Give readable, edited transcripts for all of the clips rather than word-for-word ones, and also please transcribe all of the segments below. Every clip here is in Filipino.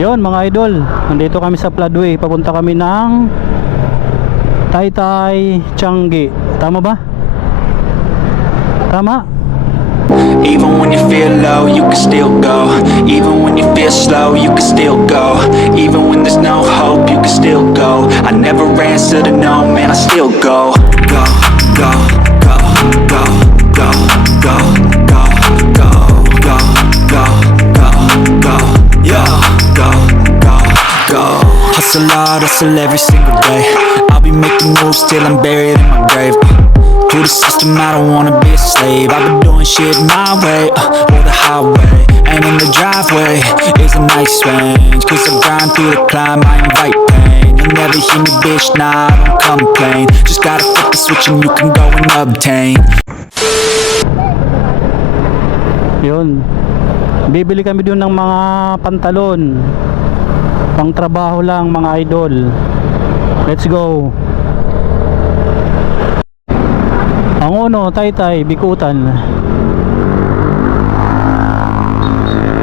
Yun mga idol, nandito kami sa Floodway. Papunta kami ng Taytay, Changi. Tama ba? Tama? Even when you feel low, you can still go. Even when you feel slow, you can still go. Even when there's no hope, you can still go. I never answer to no, man, I still go. Go, go, go, go, go, go, go, go, go, go, go, go, yeah, go, go, go. Hustle hard, hustle every single day. I'll be making moves till I'm buried in my grave. To the system, I don't wanna be a slave. I've been doing shit my way, or the highway. And in the driveway is a nice range. Cause I grind through the climb, I invite pain. You'll never hear me, bitch, nah, I don't complain. Just gotta flip the switch and you can go and obtain. Yun. Bibili kami dun ng mga pantalon. Pang trabaho lang mga idol. Let's go. Ang uno, Taytay, Bikutan.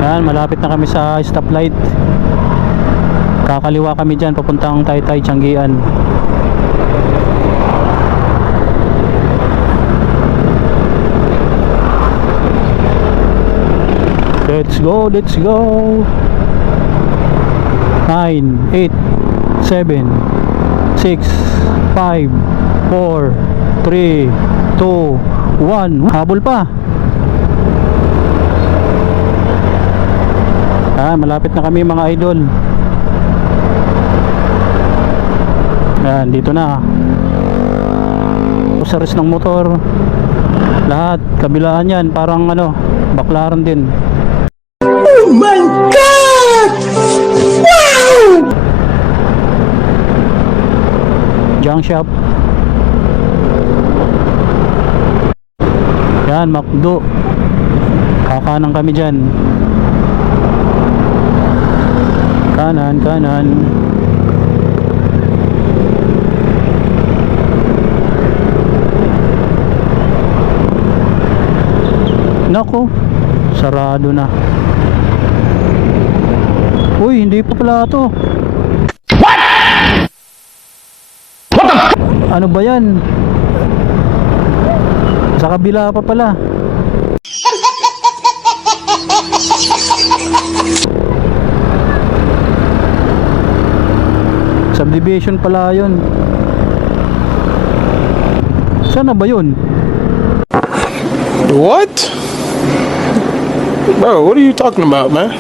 Yan, malapit na kami sa stoplight. Kakaliwa kami dyan, papuntang Taytay, Changian. Let's go, let's go. 9, 8, 7, 6, 5, 4, 3, 2, 1. Habol pa. Malapit na kami mga idol. Yan, dito na. Usaris ng motor. Lahat, kabilaan yan. Parang ano, baklaran din. Oh my God! Wow! Junk shop. Yan, McDo. Kakanan kami dyan. Kanan, kanan. Nako, sarado na. Uy, hindi pa pala ito. What? Ano ba yan? Sa kabila pa pala. Subdivision pala yun. Saan na ba yun? What? Bro, what are you talking about, man?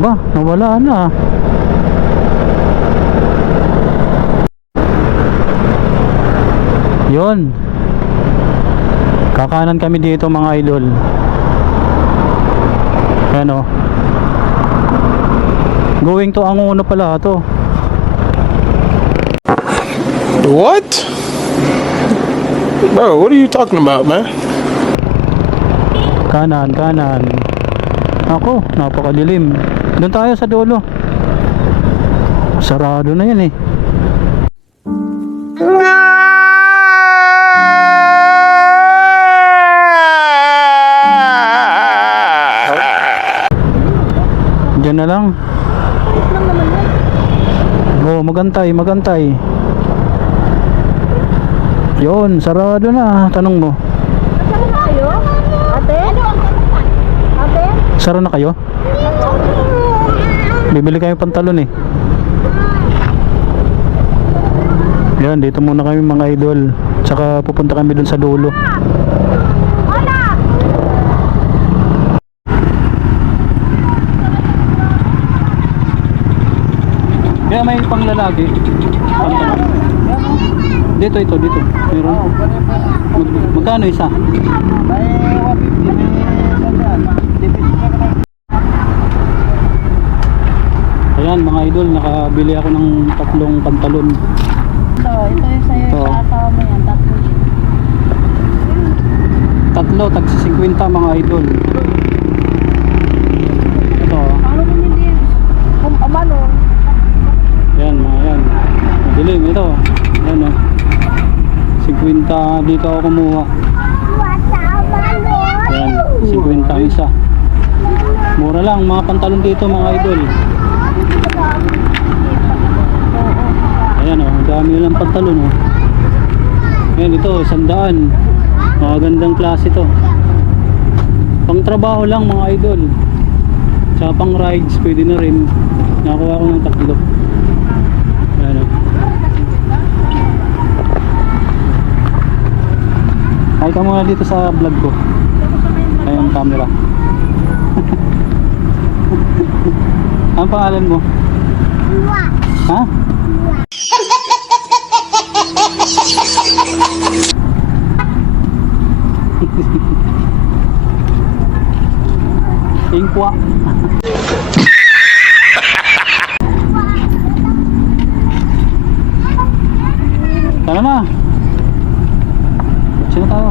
Ba, nawala na. Yon. Kakanan kami dito mga idol. Ayan o. Going to Angono pala to. What? Bro, what are you talking about, man? Kanan, kanan. Ako, napakadilim. Doon tayo sa dulo. Sarado na yan eh. Diyan na lang. Oh, magantay, magantay. Yon, sarado na. Tanong mo. Saan na kayo? Ate? Ate? Sara na kayo? Bibili kayo pantalon eh. Yan, dito muna kami mga idol. Tsaka pupunta kami dun sa dulo. Kaya may panglalaki. Pantalon. Dito, dito. Meron. Magkano isa? Ayan mga idol, nakabili ako ng tatlong pantalon. Ito yung sa'yo Ito. sa asawa mo yan. Tatlo, tagsi 50 mga idol. Ito. Paano mo hindi? Kung ama nun? Yan mga yan. Madilim ito. 50 dito ako kumuha. Ayan, 50 ang isa. Mura lang mga pantalon dito mga idol. Ayan oh, dami nilang pantalon oh. Ayan ito, 100. Magandang klase to. Pang trabaho lang mga idol. Tsaka pang rides pwede na rin. Nakakuha ko ng 3. Ayan oh. Ay ka muna dito sa vlog ko. Ayan camera. Ang pangalan mo? Ha? Ingkwa. Tara na. Sino tayo?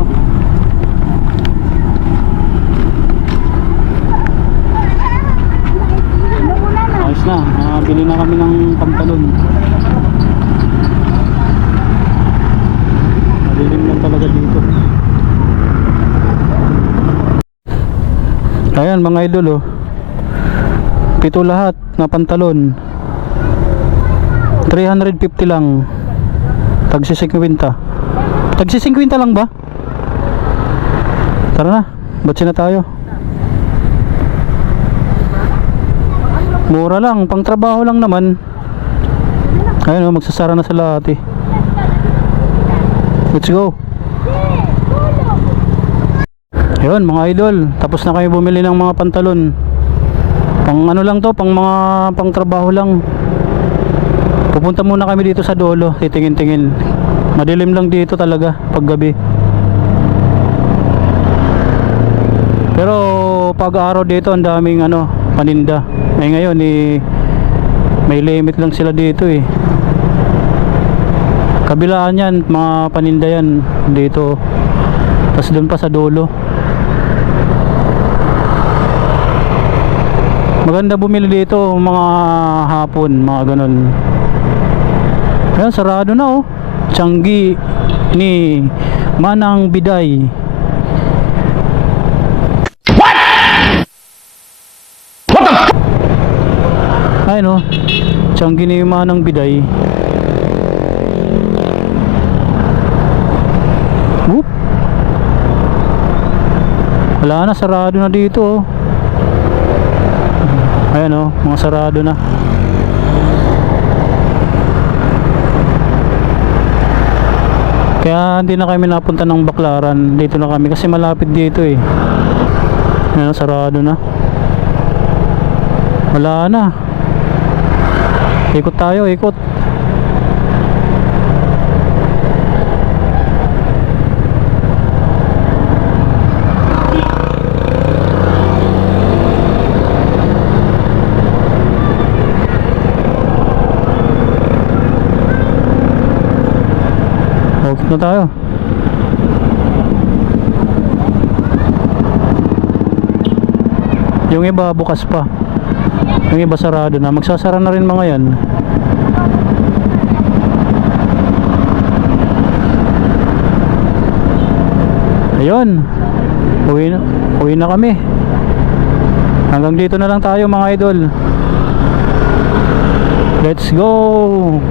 Ayos na, nakabili na kami ng pantalon. Madilim lang talaga dito. Ayan mga idol oh. 7 lahat na pantalon. 350 lang. Tagsi 50. Tagsi 50 lang ba? Tara na, batsi na tayo. Mura lang, pang trabaho lang naman. Ayun oh, magsasara na sa lahat eh. Let's go. Ayun mga idol, tapos na kayo bumili ng mga pantalon. Pang ano lang to, pang mga pang trabaho lang. Pupunta muna kami dito sa dulo, titingin-tingin. Madilim lang dito talaga pag gabi. Pero pag araw dito ang daming ano, paninda. May ngayon eh, may limit lang sila dito eh. Kabilaan yan, mga paninda yan dito. Tapos doon pa sa dulo. Maganda bumili dito mga hapon, mga ganun. Ayan, sarado na oh. Tianggi ni Manang Biday. Ayun oh, Tianggi ni Manang Biday. Whoop. Wala na, sarado na dito oh. Ayan oh, mga sarado na. Kaya hindi na kami napunta ng Baklaran. Dito na kami kasi malapit dito eh. Ayan, sarado na. Wala na. Ikot tayo, ikot. Ikot na tayo. Yung iba bukas pa. Yung iba sarado na. Magsasara na rin mga yan. Ayun. Uwi na kami. Hanggang dito na lang tayo mga idol. Let's go.